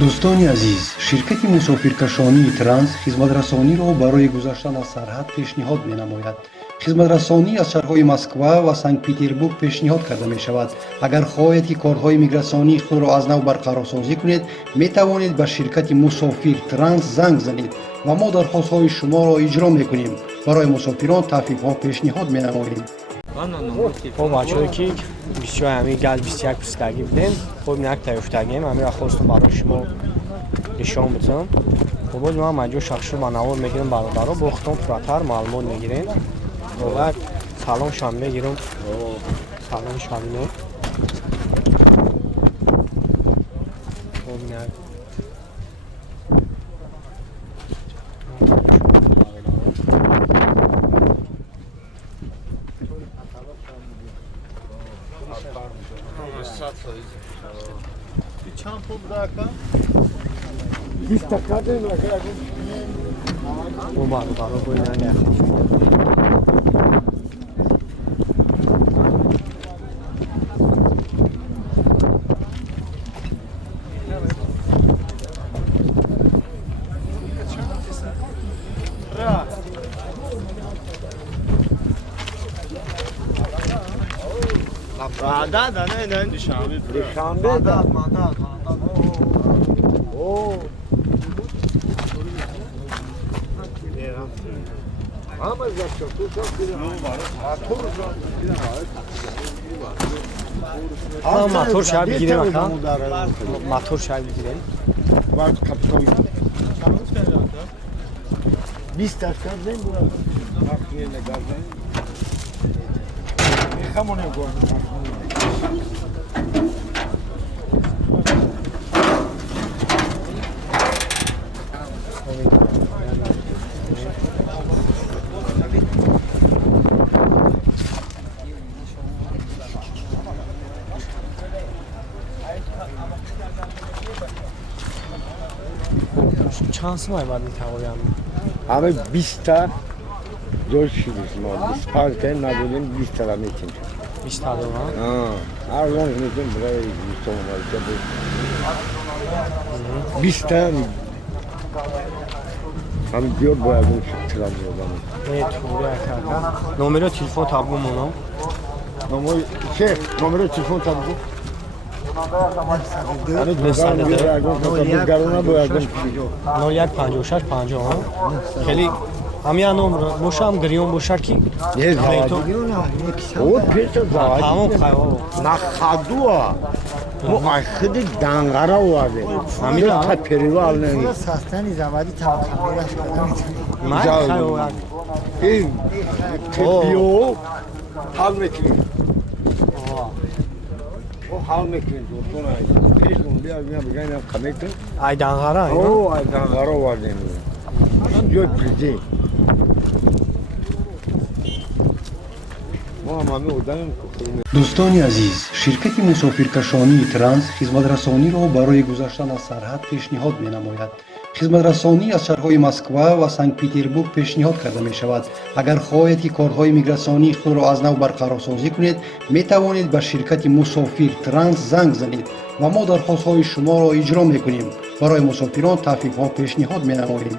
дӯстони азиз, ширкати мусофиркашонии транс хизматрасониро барои гузаштан аз сарҳад пешниҳод менамояд. хизматрасонӣ аз шаҳрҳои Москва ва Санкт-Петербург пешниҳод карда мешавад. агар хоҳед ки корҳои миграсионии худро аз нав барқарорсозӣ кунед, метавонед ба ширкати мусофир транс занг занед ва мо дархостҳои шуморо иҷро мекунем. барои мусофирон таъфифҳо пешниҳод менамоем. خب بچه‌ای که 20 همین گل 21 پستگی بودیم. خب یک تا افتادیم همین خواستم برای شما نشون بدم. خب باز ما مجبور شخصی با نوار میگیریم برادرها باختم فراتر معلومات میگیریم. و بعد سلام شام میگیرم. سلام شام می. خب نه چند پول داکا؟ 20 taka değil mi? o برادرها باید نخواه. مدد نه دوشنبه Şambe da. Oo. Ama yapacak çok bir موتور شاید بگیریم اکا موتور شاید بگیریم var kapitol. 20 dakika değil mi burası? Bak yerine gazdan. Hamonu gördüm. چند سمای باید میتوانیم Abi 20 ta yol şiiriz ma. Biz parkta nabudin 20 ta metin. 20 تا دو Ha. Arlon metin buraya Mustafa var. 20 ta Hani diyor bu evin şu tramvay adamı. نه توره اکا نمره تلفن تابو منو Numara telefon tabii. Hani Mesela bir evin garına boyadım. 0156 50 خیلی همین نمره باشم گریون باشد کی Ne خیلی تو O piyasa zaten. تمام خیلی Nakadua. Bu aşkıda dangara vardı. Hamile ha? Ta perival ne? ساختن زمادی تمام خمیرش کنم من Güzel. خیلی Tepiyo. Halmetli. O halmetli. Sonra peyzun bir evine bir gene kametin. ای دنغره O ay dangara vardı. Diyor prizi. Muhammed odanın дӯстони азиз, ширкати мусофиркашонии транс хизматрасониро барои гузаштан аз сарҳад пешниҳод менамояд. хизматрасонӣ аз шаҳрҳои Москва ва Санкт-Петербург пешниҳод карда мешавад. агар хоҳед ки корҳои миграсионии худро аз нав барқарорсозӣ кунед, метавонед ба ширкати мусофир транс занг занед ва мо дархостҳои шуморо иҷро мекунем. барои мусофирон таъфифҳо пешниҳод менамоем.